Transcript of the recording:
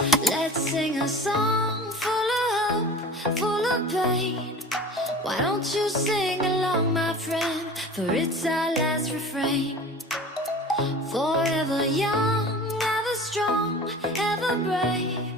Let's sing a song full of hope, full of pain. Why don't you sing along, my friend? For it's our last refrain. Forever young, ever strong, ever brave.